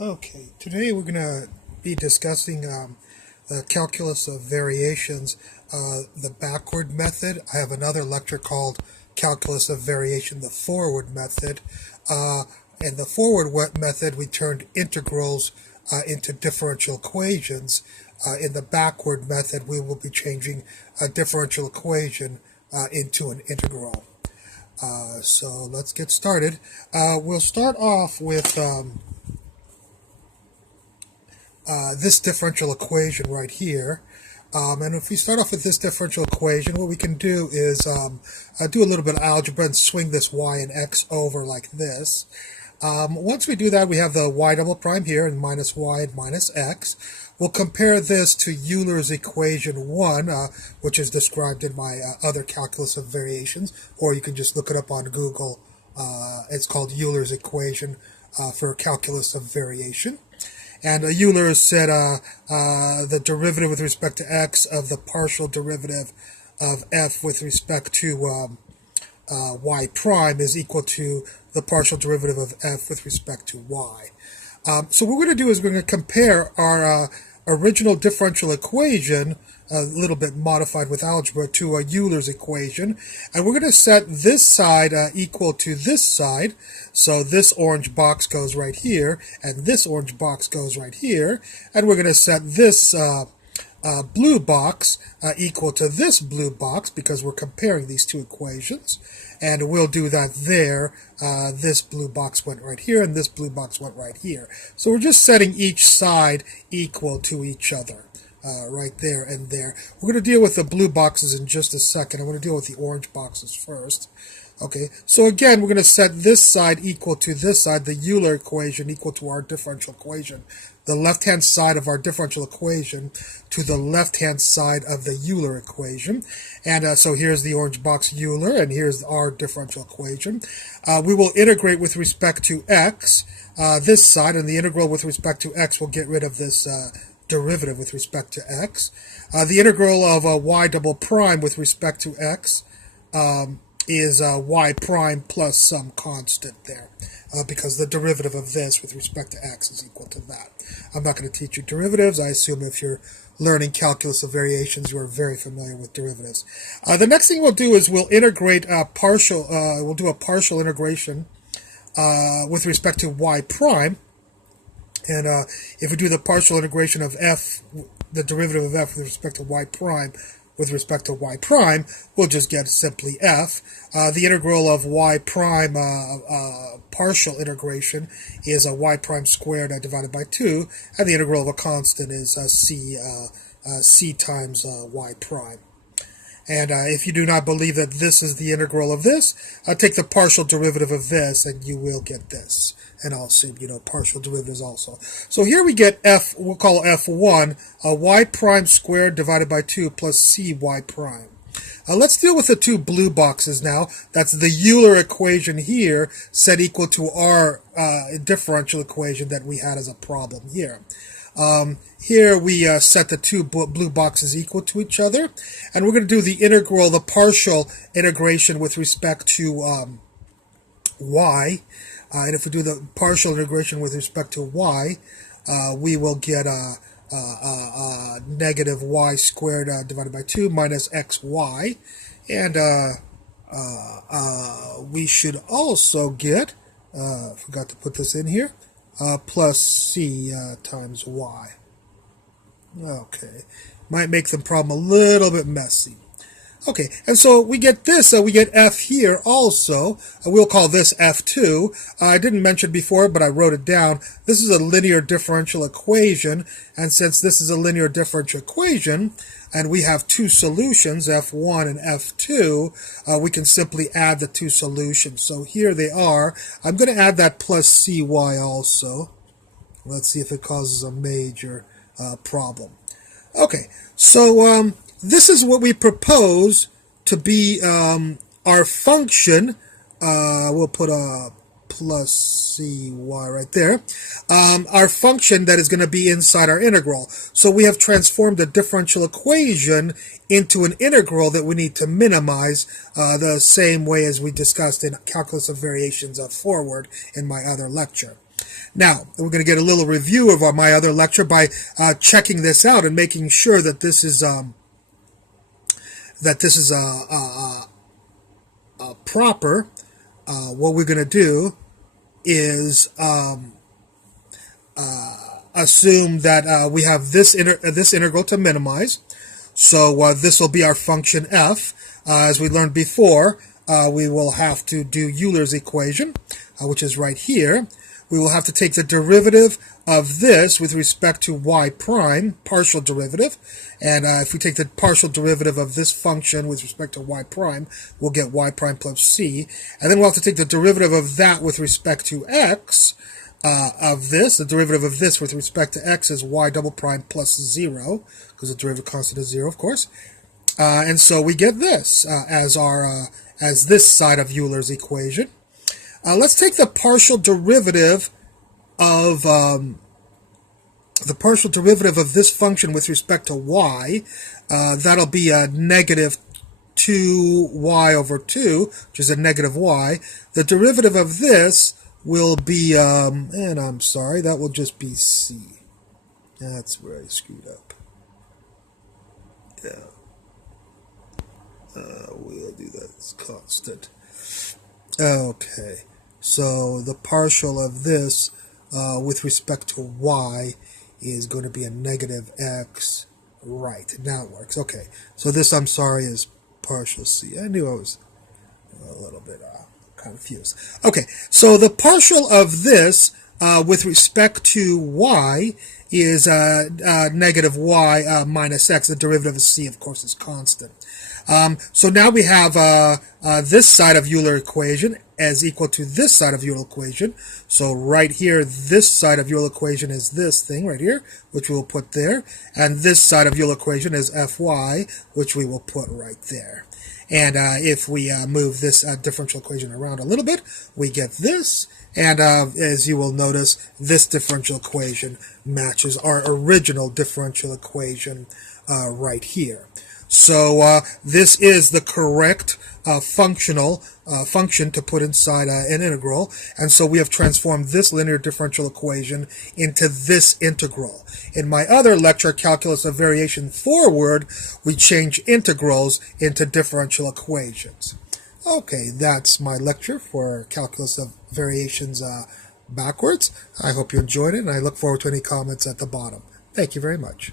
Okay, today we're going to be discussing the calculus of variations, the backward method. I have another lecture called calculus of variation, the forward method. In the forward method, we turned integrals into differential equations. In the backward method, we will be changing a differential equation into an integral. So let's get started. We'll start off with this differential equation right here. And if we start off with this differential equation, what we can do is do a little bit of algebra and swing this y and x over like this. Once we do that, we have the y double prime here and minus y and minus x. We'll compare this to Euler's equation 1, which is described in my other calculus of variations, or you can just look it up on Google. It's called Euler's equation for calculus of variation. And Euler said the derivative with respect to x of the partial derivative of f with respect to y prime is equal to the partial derivative of f with respect to y. So what we're going to do is we're going to compare our original differential equation, a little bit modified with algebra, to Euler's equation. And we're going to set this side equal to this side. So this orange box goes right here, and this orange box goes right here. And we're going to set this blue box equal to this blue box because we're comparing these two equations. And we'll do that there. This blue box went right here, and this blue box went right here. So we're just setting each side equal to each other. Right there and there. We're going to deal with the blue boxes in just a second. I'm going to deal with the orange boxes first. Okay, so again, we're going to set this side equal to this side, the Euler equation equal to our differential equation. The left-hand side of our differential equation to the left-hand side of the Euler equation. And so here's the orange box Euler, and here's our differential equation. We will integrate with respect to x, this side, and the integral with respect to x will get rid of this derivative with respect to x. The integral of y double prime with respect to x is y prime plus some constant there, because the derivative of this with respect to x is equal to that. I'm not going to teach you derivatives. I assume if you're learning calculus of variations, you are very familiar with derivatives. The next thing we'll do is we'll integrate we'll do a partial integration with respect to y prime. And if we do the partial integration of f, the derivative of f with respect to y prime, with respect to y prime, we'll just get simply f. The integral of y prime partial integration is y prime squared divided by 2, and the integral of a constant is c times y prime. And if you do not believe that this is the integral of this, take the partial derivative of this, and you will get this. And I'll assume you know partial derivatives also. So here we get f, we'll call f1, y prime squared divided by 2 plus cy prime. Let's deal with the two blue boxes now. That's the Euler equation here, set equal to our differential equation that we had as a problem here. Here we set the two blue boxes equal to each other, and we're going to do the integral, the partial integration with respect to y. And if we do the partial integration with respect to y, we will get negative y squared divided by 2 minus xy. And we should also get, forgot to put this in here, plus c times y. Okay, might make the problem a little bit messy. Okay, and so we get this, we get f here also. We'll call this f2. I didn't mention before, but I wrote it down. This is a linear differential equation, and since this is a linear differential equation, and we have two solutions, f1 and f2, we can simply add the two solutions. So here they are. I'm going to add that plus cy also. Let's see if it causes a major problem. Okay, so this is what we propose to be our function. We'll put a plus cy right there. Our function that is going to be inside our integral. So we have transformed a differential equation into an integral that we need to minimize the same way as we discussed in calculus of variations forward in my other lecture. Now, we're going to get a little review of my other lecture by checking this out and making sure that this is proper. What we're going to do is assume that we have this integral to minimize. So this will be our function f. As we learned before, we will have to do Euler's equation, which is right here. We will have to take the derivative of this with respect to y prime, partial derivative. And if we take the partial derivative of this function with respect to y prime, we'll get y prime plus c. And then we'll have to take the derivative of that with respect to x. Of this, the derivative of this with respect to x is y double prime plus 0, because the derivative constant is 0, of course. And so we get this as this side of Euler's equation. Let's take the partial derivative of this function with respect to y. That'll be a negative 2y over 2, which is a negative y. The derivative of this will be, and I'm sorry, that will just be c. That's where I screwed up. Yeah. We'll do that as constant. Okay. So the partial of this with respect to y is going to be a negative x. Right. Now it works. Okay. So this, I'm sorry, is partial c. I knew I was a little bit confused. Okay. So the partial of this with respect to y is negative y minus x. The derivative of c, of course, is constant. So now we have this side of Euler equation as equal to this side of Euler equation. So right here, this side of Euler equation is this thing right here, which we'll put there. And this side of Euler equation is fy, which we will put right there. And if we move this differential equation around a little bit, we get this. And as you will notice, this differential equation matches our original differential equation right here. So this is the correct function to put inside an integral, and so we have transformed this linear differential equation into this integral. In my other lecture, Calculus of Variation Forward, we change integrals into differential equations. Okay, that's my lecture for Calculus of Variations backwards. I hope you enjoyed it, and I look forward to any comments at the bottom. Thank you very much.